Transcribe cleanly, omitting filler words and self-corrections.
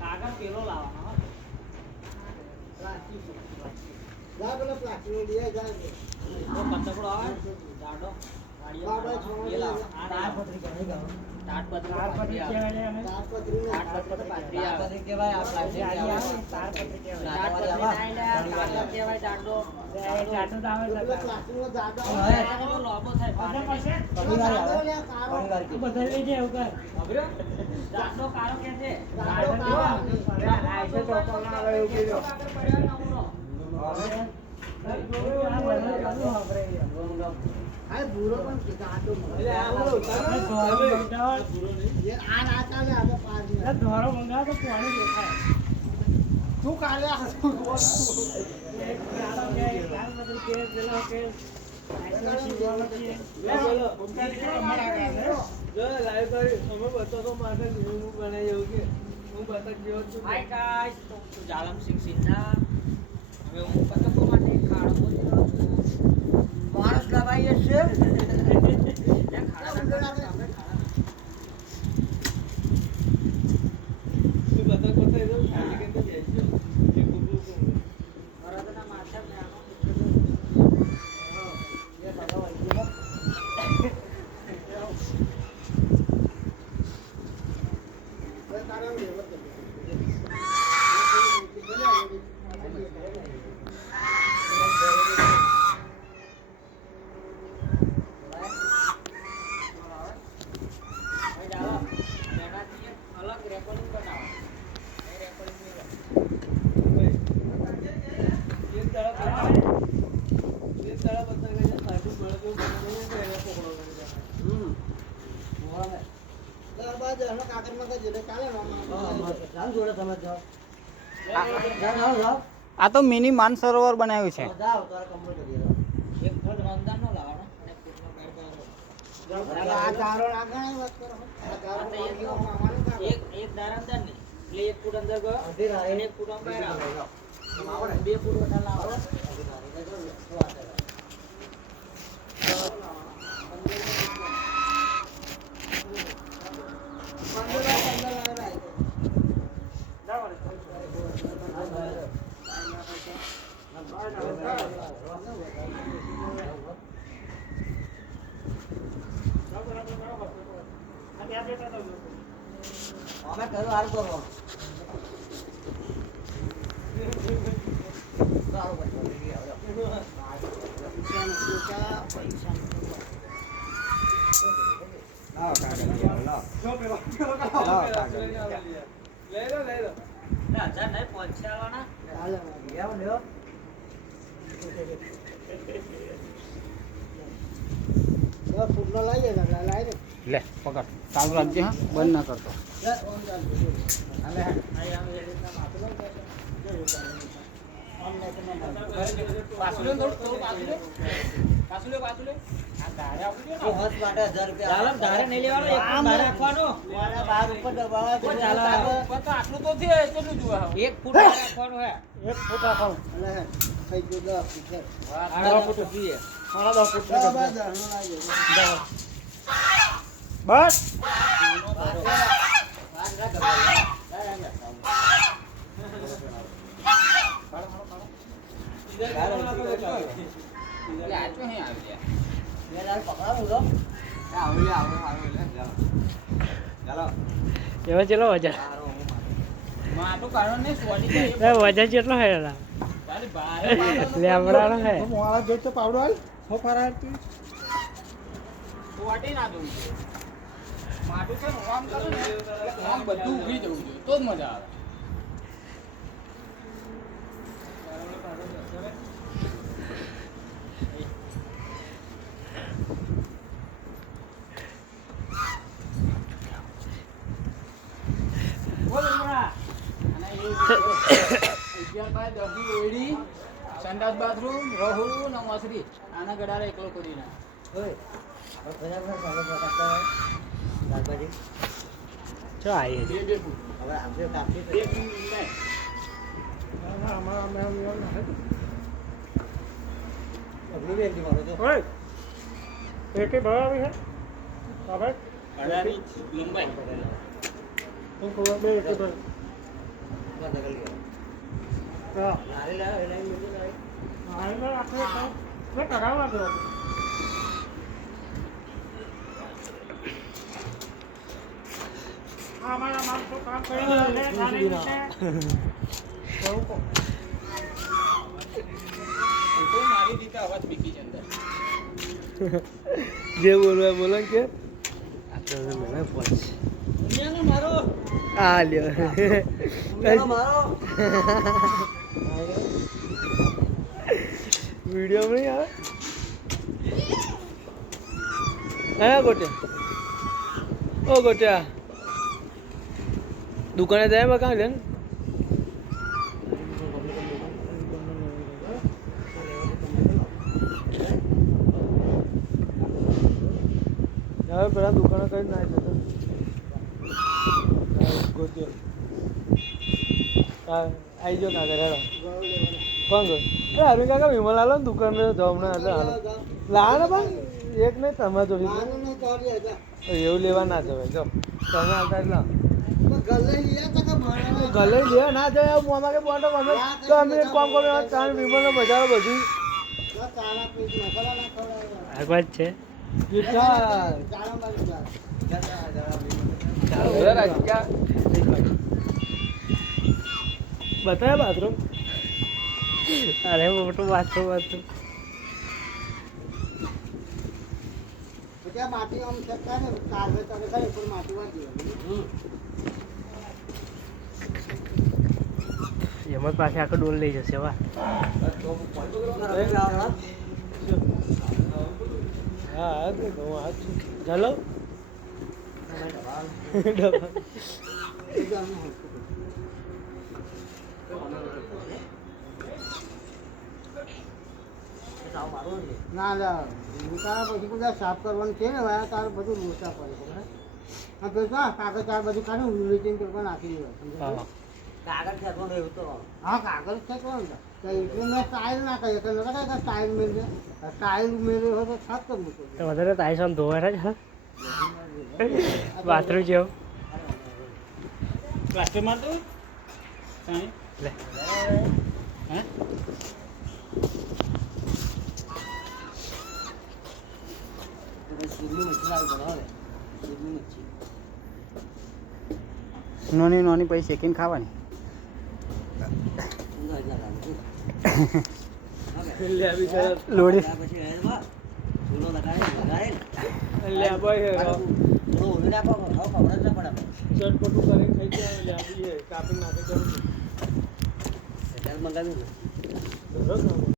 કાગળ પેલો લાવવાનો પ્લાસ્ટિક લઈ જાય પતંગડો આવે જાડો બુરો પણ ધોરો મંગાવ તો પાણી દેખાય શું કાર્ય માણસ લગાવીએ છે આ તો મિની માનસરોવર બનાવ્યું છે. એક દારામદાર ને એટલે 1 ફૂટ અંદર ગયો અને 1 ફૂટ બહાર આવ્યો 2 ફૂટ વધારે લાવો લે પકડ ચાલુ રાખજે. હા, બંધ ના કરતો. બસ એવા ચેલો વજન વજન કેટલો હે લેબડાનો હે મોળા જોઈ તો પાવડો હાલ હો ફરાર તું વાટી ના દઉં માટું છે ને કામ કરે ને આમ બધું ઉભી જવું જોઈએ તો જ મજા આવે. સંડાસ બાથરૂમ રહોડું ને મસરી આના ગડારે એકલો કરી ના ચો આઈએ બે ફૂટ હવે આપણે કાપી બે ફૂટ નહીં આમાં અમે અબલી બેંકી મારો તો ઓય એક ભાવ આવી છે હવે અડાની લંબાઈ હું કહું બે એક ભાવ હા આઈને આપણે મેં કરાવવા દો અમારા માણસો કામ કરી રહ્યા છે સારી રીતે બહુ તો મારી રીતે અવાજ મીકી છે અંદર જે બોલવા બોલો કે આપણે મને પહોંચ દુનિયાનો મારો આ લ્યો દુનિયાનો મારો વિડીયો નહીં આવે હા ગોટ્યા ઓ ગોટ્યા દુકાને જાય એમાં કાં લે ને હવે પેલા દુકાને કઈ ના જતો ગોટ્યો હા આવી ગયો કાકા હેરો કોણ ગયો અરે અરવિંદ કાકા વિમલ આલો ને દુકાને જમણા એટલે હાલો લાવો ને પણ એક નહીં તમે જોડી એવું લેવા ના જવાય જો તમે આવતા એટલે ગલે લે ના જાય આવું મોમાં કે બોટો અમે તો અમે એક કામ કર્યો ચાર વિમલનો બજારો બધું આગળ છે બતાવ્યા બાથરૂમ અરે મોટું બાથરૂમ હતું માટી આમ શકતા ને કાગળ તમે કરે પણ માટી વાંચી એમાં પાસે આખો ડોલ લઈ જશે વા હા હું હાથ છું ચાલો ના તારા પછી બધા સાફ કરવાનું છે ને વાયા તારે બધું લોચા પડે હા તો કાગળ ચાર બધું કાઢું બ્લીચિંગ પેપર નાખી દેવા કાગળ ફેંકવાનું એવું તો હા કાગળ ફેંકવાનું તો એટલું મેં સ્ટાઇલ ના કહી કે સ્ટાઇલ મેળવે સ્ટાઇલ મેળવે હોય તો સાફ કરવું પડે વધારે તાઈસ આમ ધોવાય છે બાથરૂમ જેવું પ્લાસ્ટર મારતો સાઈ લે હે નોની નોની પછી શેકીને ખાવાની લોડી લે ભાઈ ચટપટું કરીને ખાઈ ગયા કાપી નાખે મંગાવ્યું